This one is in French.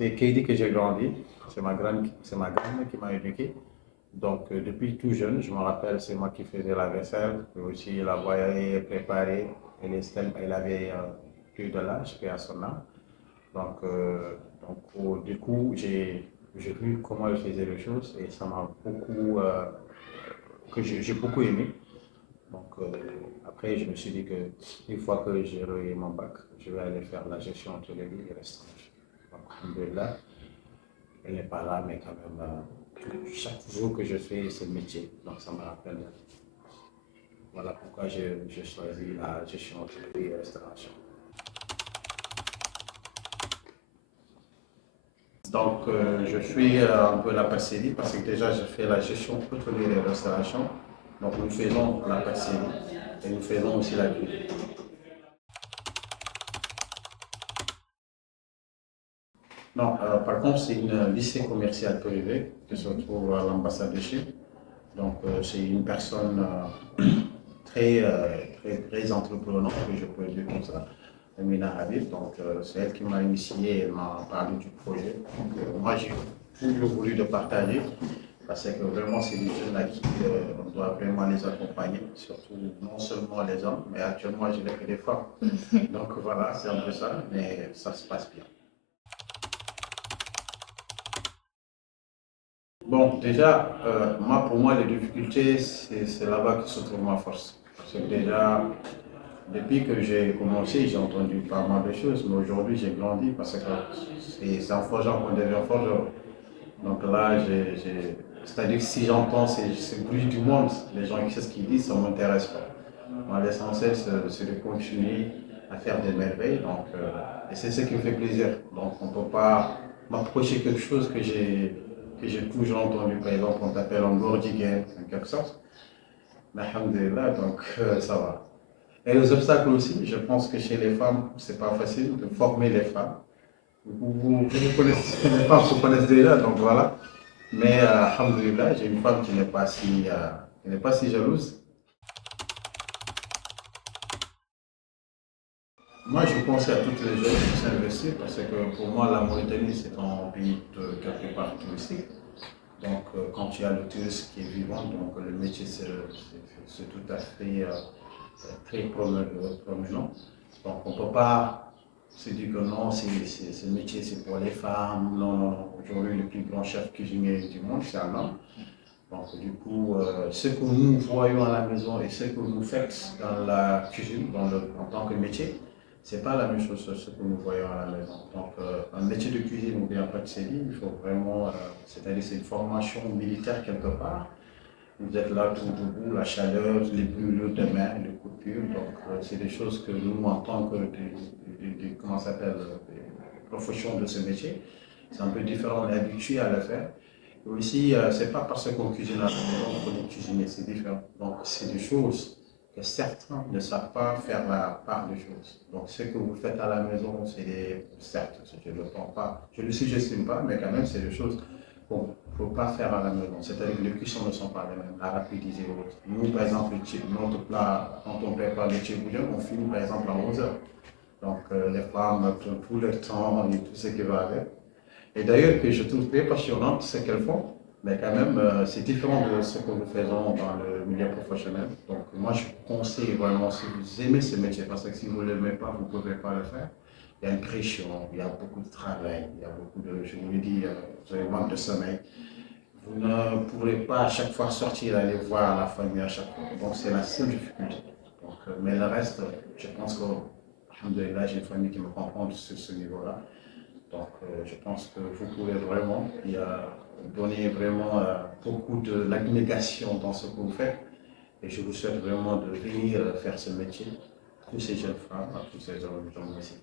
c'est Keidi que j'ai grandi. C'est ma grand-mère qui m'a éduqué. Donc, depuis tout jeune, je me rappelle, c'est moi qui faisais la vaisselle, et aussi la voyait préparer. Elle avait plus de l'âge qu'à son âge. Donc, du coup, j'ai vu comment elle faisait les choses et ça m'a beaucoup, j'ai beaucoup aimé. Donc, après, je me suis dit que une fois que j'aurai mon bac, je vais aller faire la gestion hôtellerie et restaurant. Donc, alhamdoulilah, elle n'est pas là, mais quand même, chaque jour que je fais ce métier, donc ça me rappelle. Voilà pourquoi j'ai choisi la gestion hôtellerie et restauration. Donc, je suis un peu la pâtisserie parce que déjà, je fais la gestion hôtelière et restauration. Donc, nous faisons la pâtisserie et nous faisons aussi la cuisine. Non, par contre, c'est une lycée commercial privé qui se trouve à l'ambassade de Chine. Donc, c'est une personne très entreprenante, que je peux dire comme ça, Amina Habib. Donc, c'est elle qui m'a initié, elle m'a parlé du projet. Donc, moi, j'ai toujours voulu de partager parce que vraiment, c'est des jeunes à qui on doit vraiment les accompagner, surtout non seulement les hommes, mais actuellement, je n'ai que des femmes. Donc, voilà, c'est un peu ça, mais ça se passe bien. Bon, déjà, moi, pour moi, les difficultés, c'est là-bas que se trouve ma force. Parce que déjà, depuis que j'ai commencé, j'ai entendu pas mal de choses, mais aujourd'hui, j'ai grandi parce que c'est en forgeant qu'on devient forgeron. Donc là, c'est-à-dire que si j'entends c'est plus du monde, les gens qui savent ce qu'ils disent, ça ne m'intéresse pas. Moi, l'essentiel, c'est de continuer à faire des merveilles. Donc, et c'est ce qui me fait plaisir. Donc, on ne peut pas m'approcher quelque chose que j'ai toujours entendu. Par exemple, on t'appelle un gordigan, en quelque sorte. Mais alhamdoulilah, donc ça va. Et les obstacles aussi, je pense que chez les femmes, c'est pas facile de former les femmes. Vous connaissez, les femmes se connaissent déjà, donc voilà. Mais alhamdoulilah, j'ai une femme qui n'est pas si jalouse. Moi, je conseille à toutes les jeunes de s'investir parce que pour moi, la Mauritanie, c'est un pays de quelque part touristique. Donc, quand tu as le touriste qui est vivant, donc le métier, c'est tout à fait très promenant. Donc, on ne peut pas se dire que non, ce métier, c'est pour les femmes. Non, non, non. Aujourd'hui, le plus grand chef cuisinier du monde, c'est un homme. Donc, du coup, ce que nous voyons à la maison et ce que vous faites dans la cuisine, en tant que métier, c'est pas la même chose que ce que nous voyons à la maison. Donc, un métier de cuisine ou bien pâtisserie, il faut vraiment, c'est-à-dire c'est une formation militaire quelque part. Vous êtes là tout debout, la chaleur, les brûlures de mains, les coupures. Donc, c'est des choses que nous, en tant que comment ça s'appelle, des professions de ce métier, c'est un peu différent, on est habitué à le faire. Et aussi, c'est pas parce qu'on cuisine à la maison qu'on est cuisinier, c'est différent. Donc, c'est des choses que certains ne savent pas faire la part des choses. Donc, ce que vous faites à la maison, c'est certes, je ne le prends pas, je ne le sous-estime pas, mais quand même, c'est des choses qu'on ne peut pas faire à la maison. C'est-à-dire que les cuissons ne sont pas les mêmes, la rapidité ou autre. Nous, par exemple, notre plat, quand on prépare le tchébouillon, on finit par exemple à 11 heures. Donc, les femmes prennent tout le temps et tout ce qui va avec. Et d'ailleurs, que je trouve très passionnant ce qu'elles font, mais quand même, c'est différent de ce que nous faisons dans le milieu professionnel. Donc, moi, je conseille vraiment, si vous aimez ce métier, parce que si vous ne l'aimez pas, vous ne pouvez pas le faire. Il y a une pression, il y a beaucoup de travail, il y a beaucoup de, je vous l'ai dit, vous avez manque de sommeil. Vous ne pourrez pas à chaque fois sortir, aller voir la famille à chaque fois. Donc, c'est la seule difficulté. Donc, mais le reste, je pense que, alhamdoulilah, j'ai une famille qui me comprend sur ce niveau-là. Donc, je pense que vous pouvez vraiment donner vraiment beaucoup de l'abnégation dans ce que vous faites. Et je vous souhaite vraiment de venir faire ce métier, tous ces jeunes femmes, à tous ces hommes aussi.